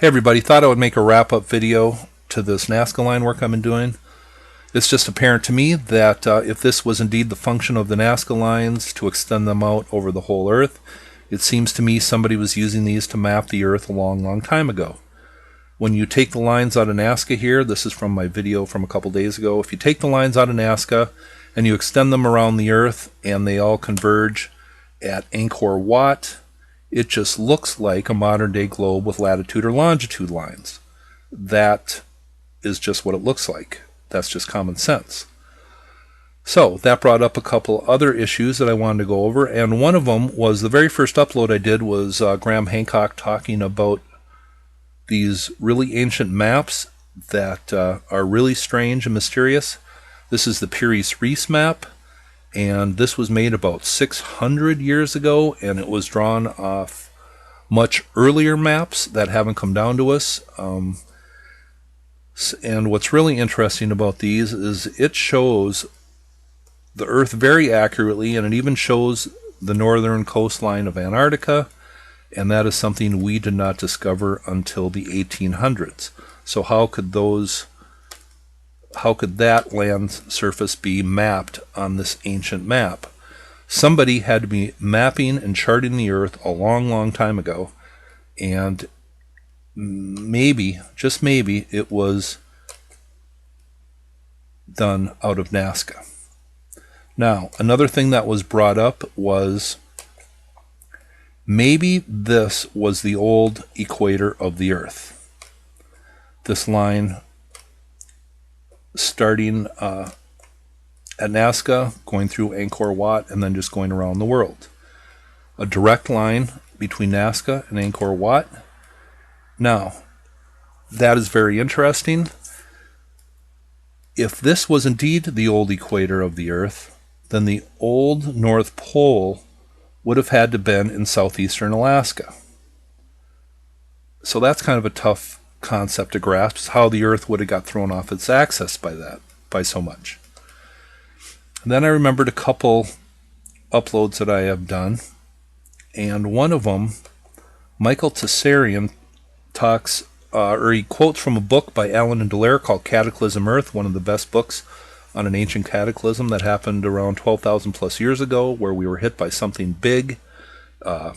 Hey everybody, thought I would make a wrap-up video to this Nazca line work I've been doing. It's just apparent to me that if this was indeed the function of the Nazca lines to extend them out over the whole Earth, it seems to me somebody was using these to map the Earth a long time ago. When you take the lines out of Nazca here, this is from my video from a couple days ago, if you take the lines out of Nazca and you extend them around the Earth and they all converge at Angkor Wat, it just looks like a modern-day globe with latitude or longitude lines. That is just what it looks like. That's just common sense. So that brought up a couple other issues that I wanted to go over, and one of them was the very first upload I did was Graham Hancock talking about these really ancient maps that are really strange and mysterious. This is the Pires Reis map. And this was made about 600 years ago, and it was drawn off much earlier maps that haven't come down to us. And what's really interesting about these is it shows the Earth very accurately, and it even shows the northern coastline of Antarctica, and that is something we did not discover until the 1800s. So how could that land surface be mapped on this ancient map? Somebody had to be mapping and charting the Earth a long time ago, and maybe, just maybe, it was done out of Nazca. Now, another thing that was brought up was maybe this was the old equator of the Earth. This line starting at Nazca, going through Angkor Wat, and then just going around the world. A direct line between Nazca and Angkor Wat. Now, that is very interesting. If this was indeed the old equator of the Earth, then the old North Pole would have had to been in southeastern Alaska. So that's kind of a tough concept to grasp, how the Earth would have got thrown off its axis by so much. And then I remembered a couple uploads that I have done, and one of them, Michael Tessarian talks, or he quotes from a book by Allen and Dallaire called Cataclysm Earth, one of the best books on an ancient cataclysm that happened around 12,000 plus years ago, where we were hit by something big,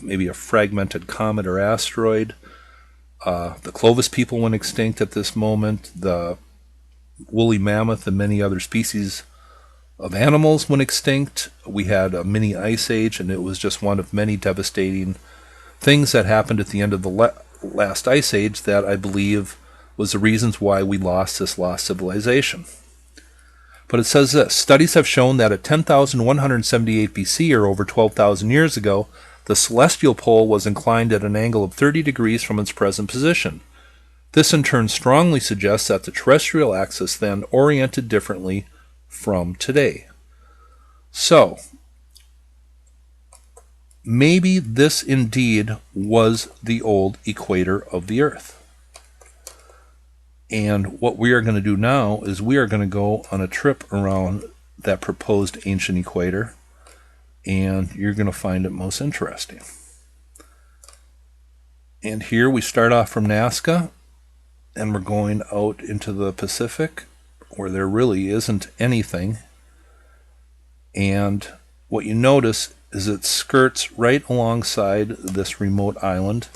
maybe a fragmented comet or asteroid. The Clovis people went extinct at this moment. The woolly mammoth and many other species of animals went extinct. We had a mini ice age, and it was just one of many devastating things that happened at the end of the last ice age that I believe was the reasons why we lost this lost civilization. But it says this: studies have shown that at 10,178 BC, or over 12,000 years ago, the celestial pole was inclined at an angle of 30 degrees from its present position. This in turn strongly suggests that the terrestrial axis then oriented differently from today. So, maybe this indeed was the old equator of the Earth. And what we are going to do now is we are going to go on a trip around that proposed ancient equator, and you're going to find it most interesting. And here we start off from Nazca, and we're going out into the Pacific, where there really isn't anything. And what you notice is it skirts right alongside this remote island,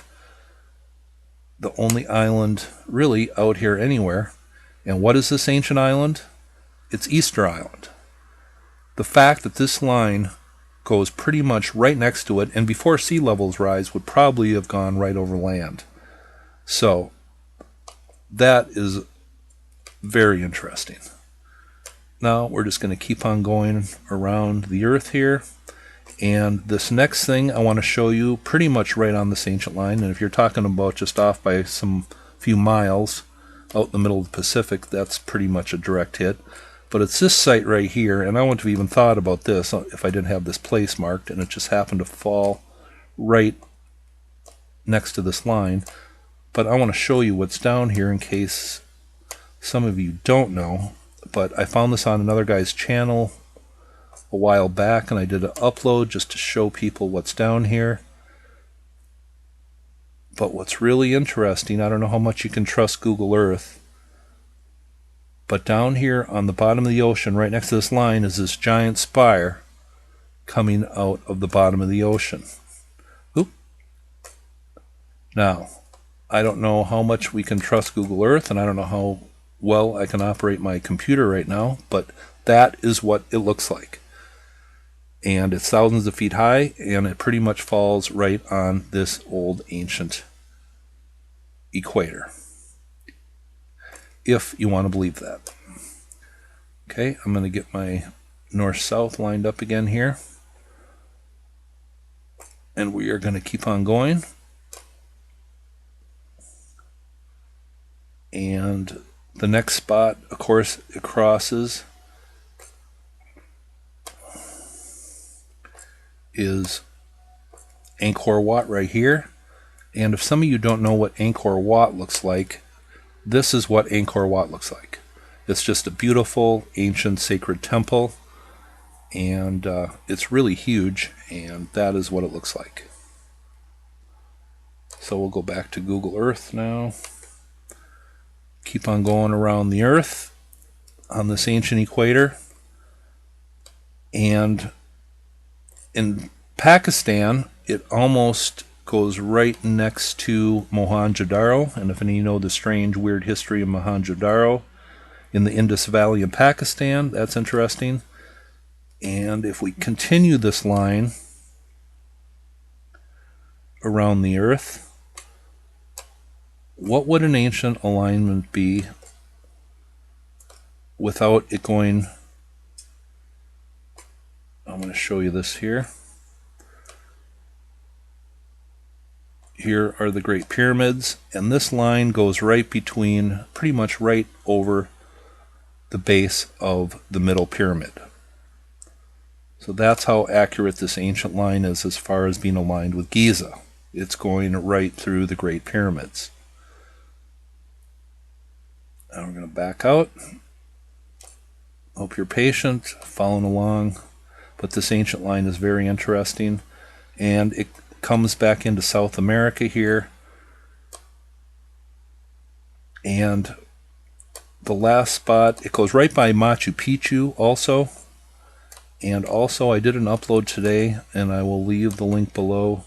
the only island really out here anywhere. And what is this ancient island? It's Easter Island. The fact that this line goes pretty much right next to it, and before sea levels rise would probably have gone right over land. So that is very interesting. Now we're just going to keep on going around the Earth here, and this next thing I want to show you pretty much right on this ancient line. And if you're talking about just off by some few miles out in the middle of the Pacific, that's pretty much a direct hit. But it's this site right here, and I wouldn't have even thought about this if I didn't have this place marked, and it just happened to fall right next to this line. But I want to show you what's down here in case some of you don't know. But I found this on another guy's channel a while back, and I did an upload just to show people what's down here. But what's really interesting, I don't know how much you can trust Google Earth, but down here on the bottom of the ocean, right next to this line, is this giant spire coming out of the bottom of the ocean. Oop. Now, I don't know how much we can trust Google Earth, and I don't know how well I can operate my computer right now, but that is what it looks like. And it's thousands of feet high, and it pretty much falls right on this old ancient equator, if you want to believe that. Okay, I'm going to get my north-south lined up again here, and we are going to keep on going. And the next spot, of course, it crosses is Angkor Wat right here. And if some of you don't know what Angkor Wat looks like, this is what Angkor Wat looks like. It's just a beautiful ancient sacred temple, and it's really huge, and that is what it looks like. So we'll go back to Google Earth now. Keep on going around the Earth on this ancient equator. And in Pakistan, it almost goes right next to Mohenjo-Daro. And if any of you know the strange, weird history of Mohenjo-Daro in the Indus Valley in Pakistan, that's interesting. And if we continue this line around the Earth, what would an ancient alignment be without it going? I'm going to show you this here. Here are the Great Pyramids, and this line goes right between, pretty much right over the base of the middle pyramid. So that's how accurate this ancient line is as far as being aligned with Giza. It's going right through the Great Pyramids. Now we're going to back out. Hope you're patient, following along. But this ancient line is very interesting. And it comes back into South America here. And the last spot, it goes right by Machu Picchu also. And also I did an upload today, and I will leave the link below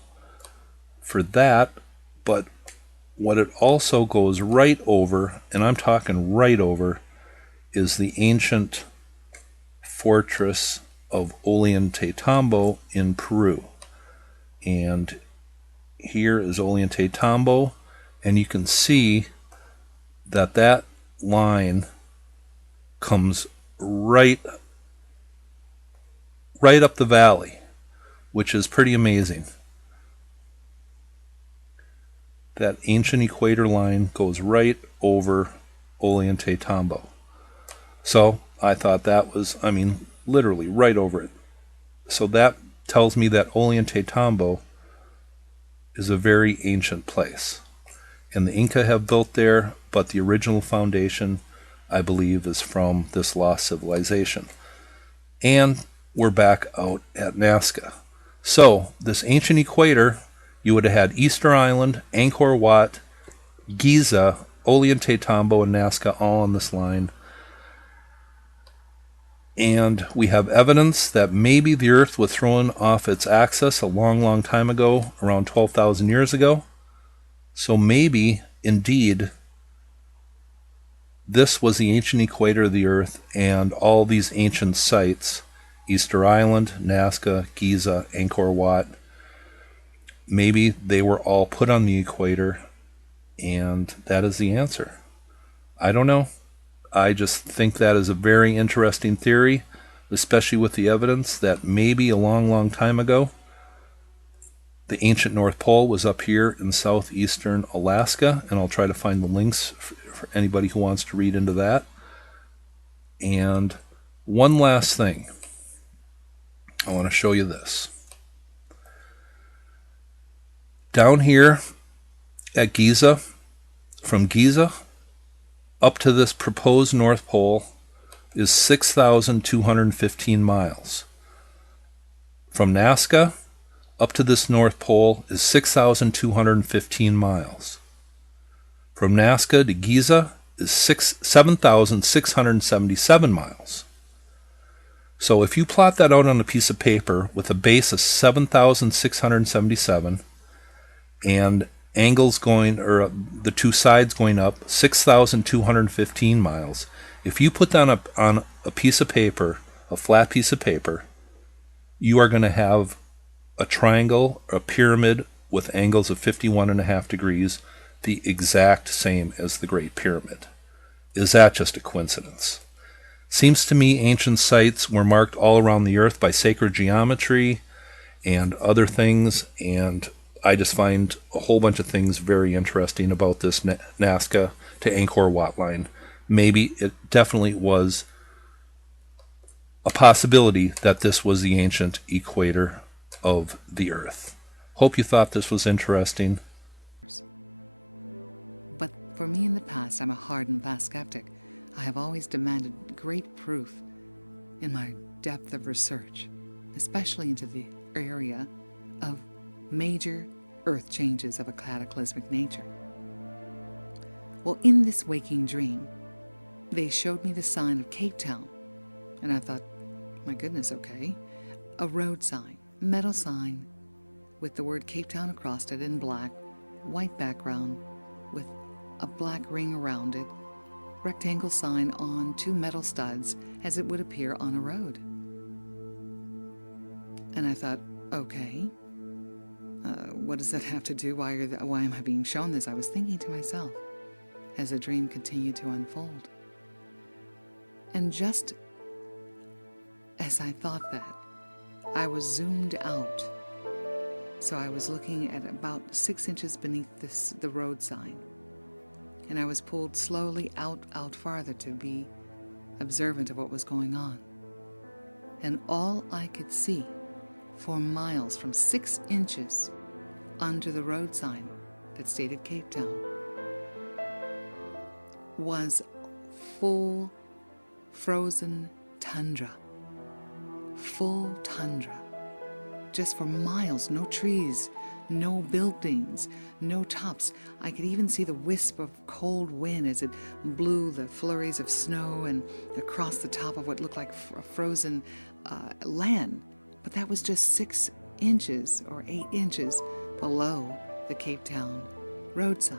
for that. But what it also goes right over, and I'm talking right over, is the ancient fortress of Ollantaytambo in Peru. And here is Ollantaytambo, and you can see that that line comes right up the valley, which is pretty amazing. That ancient equator line goes right over Ollantaytambo. So I thought that was, I mean, literally right over it. So that tells me that Ollantaytambo is a very ancient place. And the Inca have built there, but the original foundation, I believe, is from this lost civilization. And we're back out at Nazca. So this ancient equator, you would have had Easter Island, Angkor Wat, Giza, Ollantaytambo, and Nazca all on this line. And we have evidence that maybe the Earth was thrown off its axis a long, long time ago, around 12,000 years ago. So maybe, indeed, this was the ancient equator of the Earth, and all these ancient sites, Easter Island, Nazca, Giza, Angkor Wat, maybe they were all put on the equator, and that is the answer. I don't know. I just think that is a very interesting theory, especially with the evidence that maybe a long, long time ago, the ancient North Pole was up here in southeastern Alaska, and I'll try to find the links for anybody who wants to read into that. And one last thing. I want to show you this. Down here at Giza, from Giza up to this proposed North Pole is 6,215 miles. From Nazca up to this North Pole is 6,215 miles. From Nazca to Giza is 7,677 miles. So if you plot that out on a piece of paper with a base of 7,677 and angles going, or the two sides going up, 6,215 miles, if you put that up on a piece of paper, a flat piece of paper, you are going to have a triangle, a pyramid with angles of 51.5 degrees, the exact same as the Great Pyramid. Is that just a coincidence? Seems to me ancient sites were marked all around the earth by sacred geometry and other things, and I just find a whole bunch of things very interesting about this Nazca to Angkor Wat line. Maybe it definitely was a possibility that this was the ancient equator of the earth. Hope you thought this was interesting. But for me in the past, I'm a hard and fast skeptic. I have always demanded great proof in my depth of research, especially into the area of major earth changes of a cataclysmic nature. Well, in this waking dream, they showed me the sign of Cape Town, and I thought, my goodness, okay. A road sign, metal sign, with the word Cape Town across it in black, white background, with a black ring around it, rectangle sign on two metal studs as it would appear on a road. And I thought, okay, what does that have to do? Why am I being shown this? I was thinking to myself as the dream continued to unfold. And just as I thought that, I was zoomed out. So I was looking at about 6 inches beneath the road sign. And I was pulled slowly out farther to be observant of what was going on. And all I could see for miles from 6 inches under the road sign that stated Cape Town was full frozen tundra. Full tundra. Just for miles, no trees, no buildings, no tops. I could even see the wisp of cold wind as it blew the flurries of snow and across the top of what looked like frozen land. But that was just 6 inches or 8 inches below the Cape Town road sign.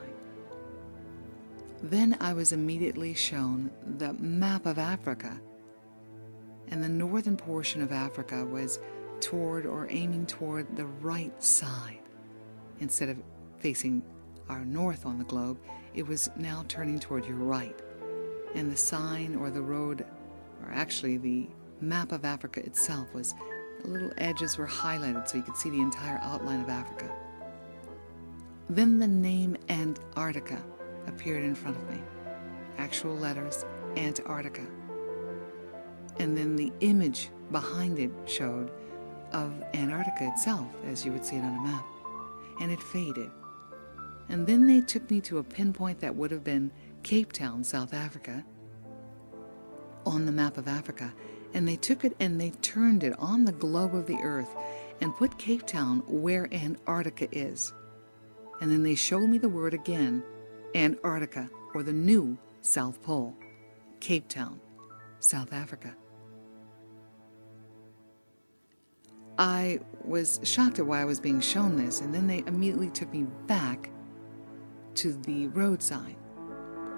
Then I was immediately shown the map of Africa, and the northern portion of Africa was toward or aiming toward the right side. Instead of facing our north on the globe, it was now turning toward your right. And the sign or the road, or actually the map of Africa itself, was the little edges were highlighted so you could see the entire outline of Africa. Then the name Antarctica appeared in front of me. Actual letters, Antarctica. And then the image behind it showed of Antarctica itself, as you would see it on a map. And it faded. And then they took me to a pinpoint that would have been Cape Town, South Africa, on the map of Africa. And they took it and they turned it on the globe of the earth and put Cape Town where Antarctica is. And then they showed me the word again, Antarctica, or the new South Pole, Cape Town, South Africa. I was shocked at why I was being shown this, and then they immediately took me back to the road sign,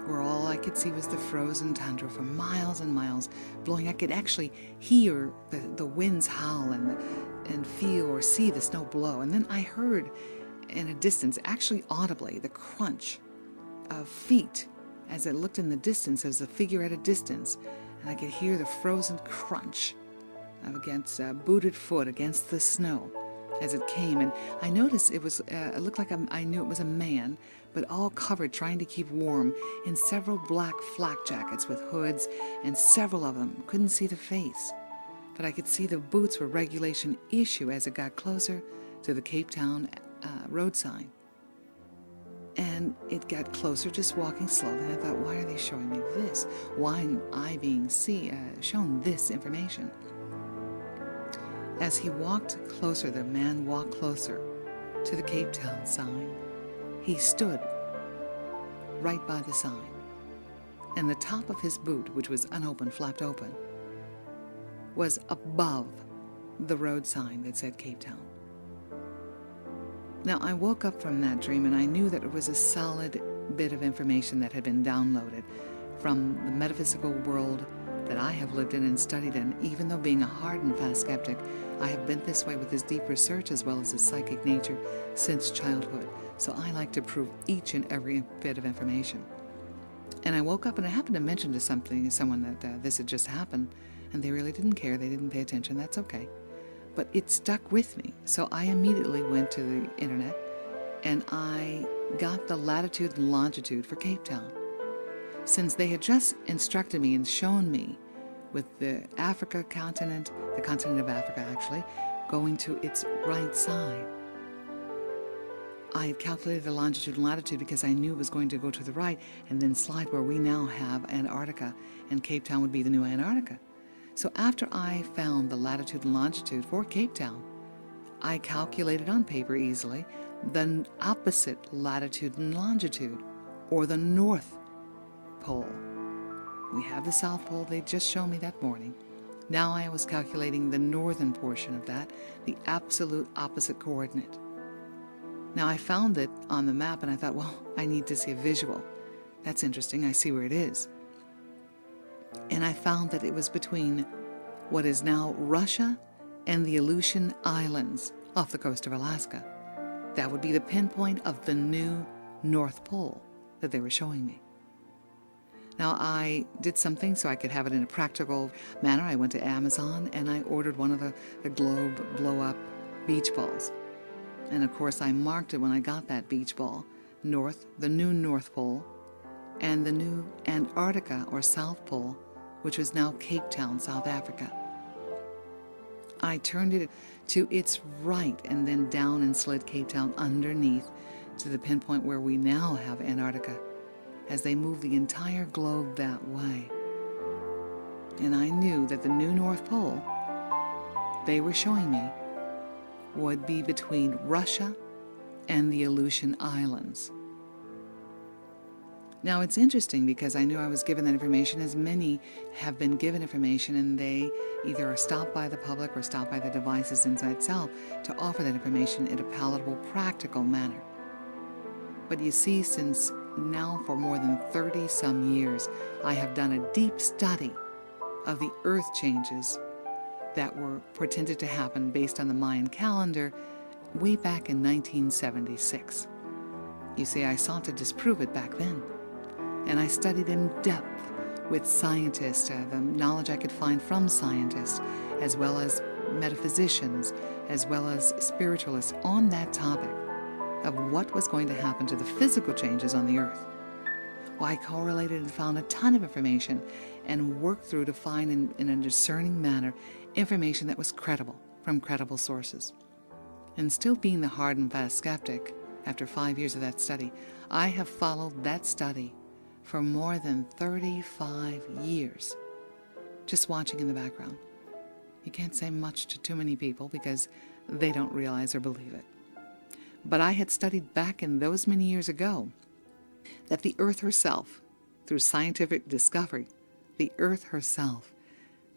where all I could see was the frozen tundra for miles and miles blowing. I could actually hear the winds howl and feel or see the snow blow. And then I heard in a distance, actually audibly, the crunch of feet. As I looked in the distance, there was a figure at a distance, and I could hear the frozen crunch against a booted foot against the snow as it came. And I noticed it looked like I knew it was a man, but all covered, trying to keep warm, in several black flak jackets with hoods, and several of them couldn't see the face. But I could see the boots were regulation issue as it got closer to the Cape Town road sign. And it got closer, just walking slowly, and I thought, why are they showing me this? Why am I being shown this information? As he walked closer, the man walked closer to the Cape Town sign. He stood right by the sign, and the top of his boot, which was unopened, flapped open, was above the road sign that said Cape Town. Now, I woke up from that dream and I knew that it was a solid bit of information that had been downloaded from the metaphysical world that I have lived in and studied in. Even though being a hard and fast skeptic, I have been this way with this deep research as well as the psychic nature since childhood. So I like to prove each and every bit of information. And I woke up and I happened to mention to someone that this had just happened, and they really didn't care. They didn't pay attention. That's okay. But it stuck with me. So I immediately went to the internet and I got the latitude and longitude for Cape Town. Since they had just instructed me and shown me with the Africa continent, the continent of Africa actually, going to its right side, I had calculated the longitude and latitude because I knew it was going to go to the right and then slide where we now have Antarctica, and Cape Town would be the new Antarctica. So after I found the latitude and longitude for Cape Town, I calculated on paper easily the opposite latitude and longitude, or the North Pole. We have the South Pole, they just showed me that morning. Now I was calculating the northern portion of that, the absolute opposite coordinate. Now I found it on the map and I thought, well, I need to see a visual. That's interesting, I see where it is. And I found that it was between what is now Russia and the Aleutian Islands off the coast of Alaska. That would be the pinpoint of the new North Pole that they were showing me. Now I did something so I could have it in a practical manner. I went to Amazon and I ordered one of the globe blow-up beach balls. And of course I marked it when I got that beach ball, the new North Pole, and the new Antarctica or South Pole, which was now Cape Town, South Africa. I turned it to its right and then down and slid Cape Town underneath to the pinpoint where we now have Antarctica, as they moved the entire globe that way. And I knew that the new North Pole they were showing me would be between Russia and the Aleutian Islands. Now it's interesting because I knew I was given that information, as many have been given information and they either are stopped by the public or stopped by the devices inside self to offer that information in a palatable, practical manner. But you see, since now for more than 30 some years, I have done a deep study of the earth changes that were pretended to happen based on the Mayan calendar way back in 1976. You see, I sought to disprove it back then. And I studied in depth with scientists, the knowledge I could find from scientists, as well as metaphysicians, as well as spiritualists on that topic of what was going to happen to the physical changes on the earth. Well, I correlated and found a ton of information and worked through to find in a discerning manner information that was credible from credible sources. And still being the hard and fast skeptic, after 5 years of that study, I have followed that study for more than 35 years, just watching in the background. You can't say much to too many people because they don't realize or believe it. But I had studied back in those many years ago that the Earth herself, through scientific discovery, the Earth herself,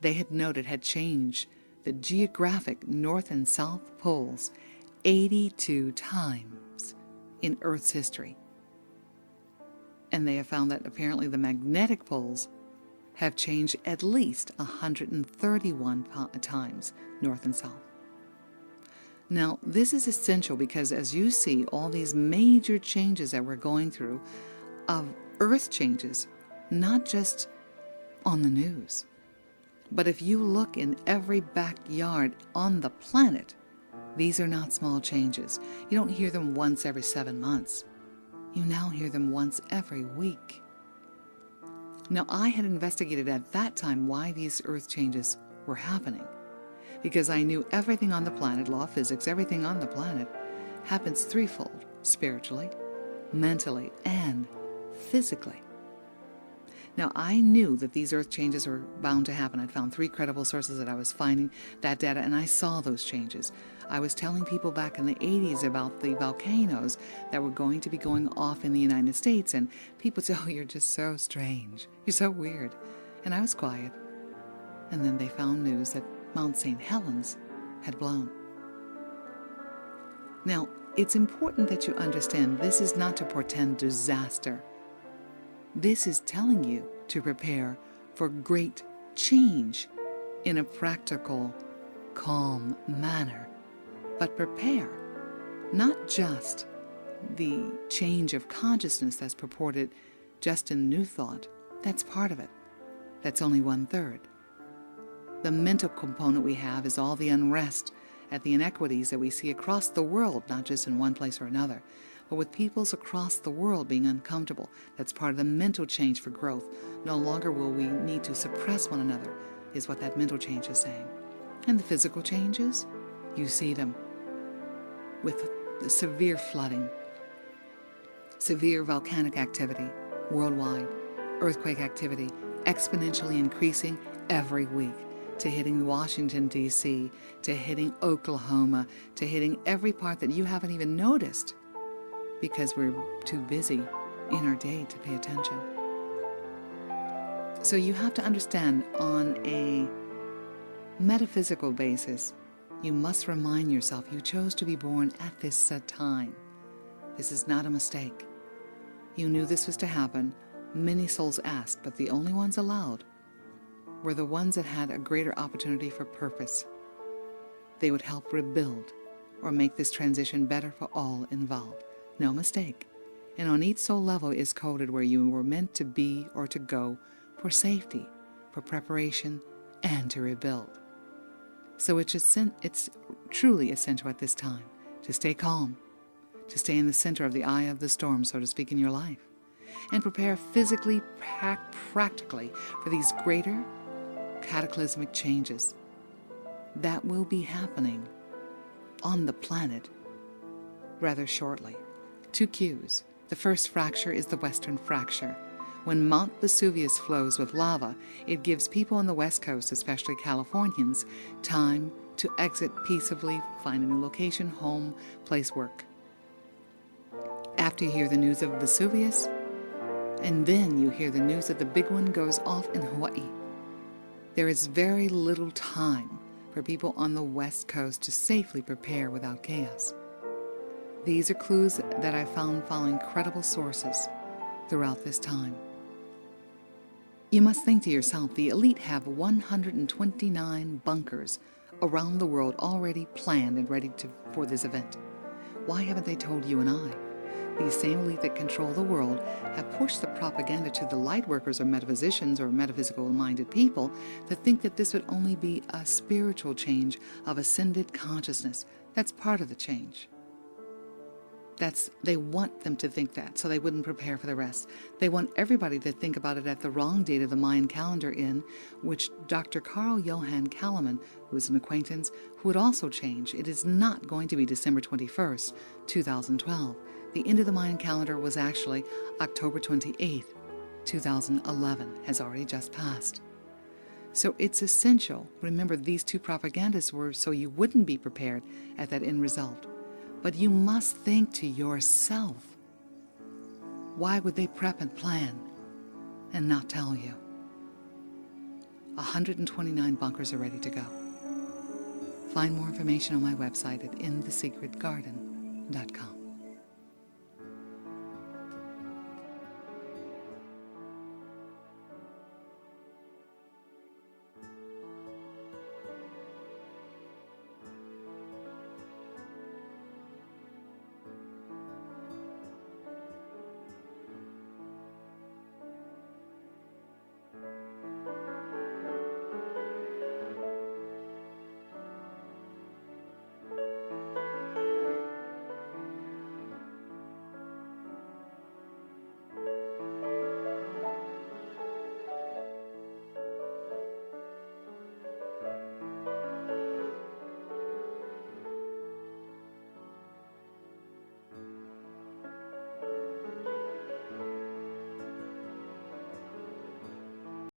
they had noted had changed the geographic North and South poles 82 times in Earth's history. And they have found that apparently the magnetic poles have changed at least 131 times north and south. Now, this is essential because as you see all these major changes that we're going through of earth changes, not just on the news, but if you look in every backyard on the planet, these are not small changes. You don't hear them once every 7 months. You now hear them once every week. Now, I had investigated at that time why these earth changes were happening, because I knew everything on the planet, law of physics, everything on the planet happens threefold: spiritually, mentally, and physically. Now, I knew that these earth changes were bound to happen. I'd found 3 credible sources that I was finding that data, and I saw those changes. I was telling people back in the 80s about the volcanoes that were going to be going off in the United States, and people would say, oh, you're just so strange. You're so weird. And I was quiet. And then they found news that Mount St. Helens had blown. Now, it's important that you understand this is not to portend disaster. This is telling you to prepare for great change in a practical, calm manner. But prepare not just the change of consciousness that's purported just in new thought. That's part of it. That's only 1/3. The mental component we have is all the unrest at the inequities that we see across the world, not just in one place or another, but with peoples across the world being uncomfortable. That's part of the mental change for growth. No longer will we need to suppress one another, is what that mental change is saying. And the physical changes, you see them with the severe flooding, severe volcanic activity worldwide, earthquake activity exponentially increasing every week, to hitting Washington, D.C., to hitting Oklahoma, to hitting every part that you haven't even noticed because we're too busy in our day to pay attention. So you have to understand, on a metaphysical basis, you must remind yourself you chose to be born at this set time. This is not a mistake. You knew this was to happen. Many souls asked, but the only ones allowed were the ones that had a greater opportunity for purpose. They would help rebuild or make this transition better for all involved. No mistake. And on each soul level is coded where you were meant to be or to go for safety, for preparation, and to rebuild. So it's truly essential at this time to stay calm, to stay in the center of the eye of the storm, so to speak, in your life, and prepare physically, practically for these greater cataclysmic changes that will be happening on the planet rather shortly. 2 cues. The first fracture is the Western fracture. When Mount Vesuvius flows with lava, it gives people on the West Coast, especially Californians, time to exit peaceably, find a new location, home, place, work. After you hear the news of Vesuvius, and then you hear the news that the big one goes off in Hawaii, there is very little time for people on the West Coast to safely prepare without chaos. These are clues that I found following credible sources throughout this time. You must think to yourself, the elite have 129 bunkers around the world already planned and ready for this event. Why haven't they told you and I? These same elite that control the world have pushed the propaganda to the light workers or metaphysicians or metaphysical-minded people that think that this would only be a spiritual change of ascended consciousness. That's part of the change. They want them to think that, so they wouldn't prepare for the rest. They want everybody to think about it at the wrong date of the Mayan calendar, in which Dr. Carl Johann Kalaman, who is an acquaintance, who would also change. It is not going to be December 21st, 2012. The end of the Mayan calendar was actually October 28th, 2011, has already just passed. So it's essential. Remember, these 2 propagandists were so you wouldn't be prepared at that end result. But you must think to yourself, why would they prep and plan and not tell you? 129 bunkers are ready to go. Find more information on my website at inthesecretgarden.com.